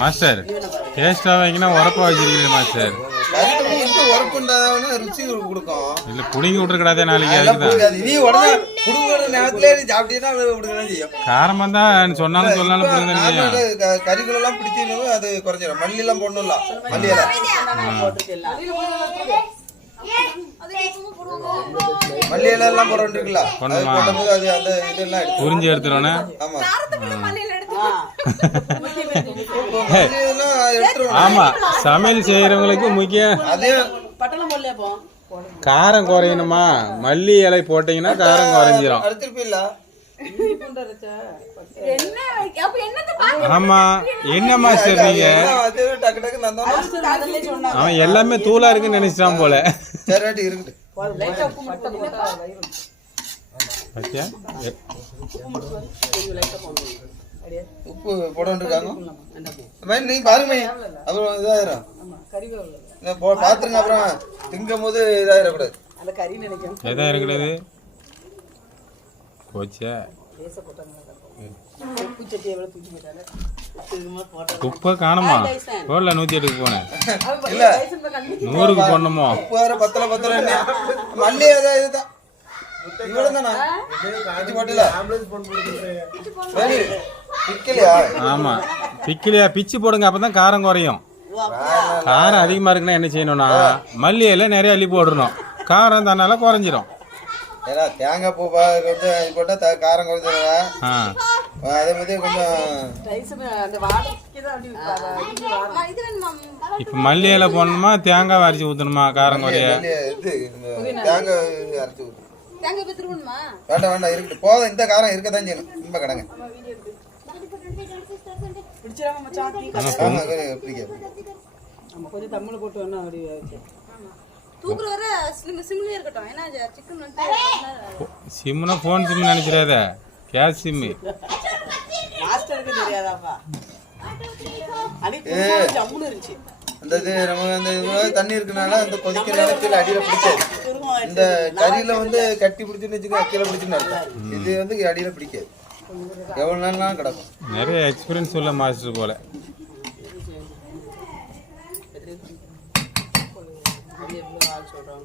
Master டேஸ்டா வைக்கணும் உரப்பா வச்சிருக்கீங்க மாஸ்டர். ருச்சி கொடுக்கும். இல்ல புடிங்கி விட்டுருக்கடாதே நாளைக்கு. அதுக்குதான் நீ உடனே புடுங்குற நேரத்துல சாப்பிட்டீங்கன்னா விடுக்கதான் செய்யும். காரமா தான் சொன்னாலும் சொன்னாலும் கறிகள் எல்லாம் பிடிச்சிருந்தோம் அது குறைஞ்சிடும். மல்லி எல்லாம் போடணும்ல, மல்லி எல்லாம் மல்லி இலை எல்லாம் போட வேண்டியிருக்குல்ல, போடும்போது அது அந்த இதெல்லாம் புரிஞ்சு எடுத்துருவோண்ணே. ஆமா ஆமா, சமையல் செய்யறவங்களுக்கு முக்கியம் அதே காரம் குறையணுமா. மல்லி இலை போட்டீங்கன்னா காரம் குறைஞ்சிரும். ஆமா என்ன மாஸ்டர் நீங்க அவன் எல்லாமே தூளா இருக்குன்னு நினைச்சிட்டான் போல. உப்பு போட வேண்டியிருக்காங்க. நீங்க பாருங்க அப்புறம் இதாயிரும் பாத்துருங்க. அப்புறம் திங்கும் போது இதாயிடக்கூடாது. எதா இருக்கிறது போச்சா உப்பு காணுமா? போடல 108 போனேன். இல்ல 100க்கு போடணுமோ? உப்பு வேற பத்தல மல்லி ஏதாவது இதுதான் ஆமா பிக்கலையா பிச்சு போடுங்க, அப்பதான் காரம் குறையும். காரம் அதிகமா இருக்குன்னா என்ன செய்யணும்னா மல்லி இலை நிறைய அள்ளி போடணும், காரம் தன்னால குறைஞ்சிரும். தேங்காய் பூ கொஞ்சம் போட்டா காரம் குறைஞ்சிருவேன். அதே மாதிரி கொஞ்சம் இப்ப மல்லி இலை போடணுமா தேங்காய் அரைச்சி ஊத்தணுமா காரம் குறைய? தேங்காய் அரைச்சி ஊத்து. வேண்டாம் வேண்டாம் இருக்கட்டும், போதும். இந்த காரம் இருக்கதான் செய்யணும். ரொம்ப கடங்க சிம்னா போன் சிம் நினைச்சிடாத, கேஸ் சிம். அந்த இது நம்ம அந்த தண்ணி இருக்கனால அந்த கொதிக்கிற நேரத்தில் அடியில பிடிக்காது. இந்த கறியில வந்து கட்டி பிடிச்சுன்னு வச்சுக்க கீழே பிடிச்சுன்னு இருக்கும். இது வந்து அடியில பிடிக்காது, எவ்வளவு நேரம் கிடக்கும். நிறைய எக்ஸ்பீரியன்ஸ் உள்ள மாஸ்டர் போல. சொல்றாங்க.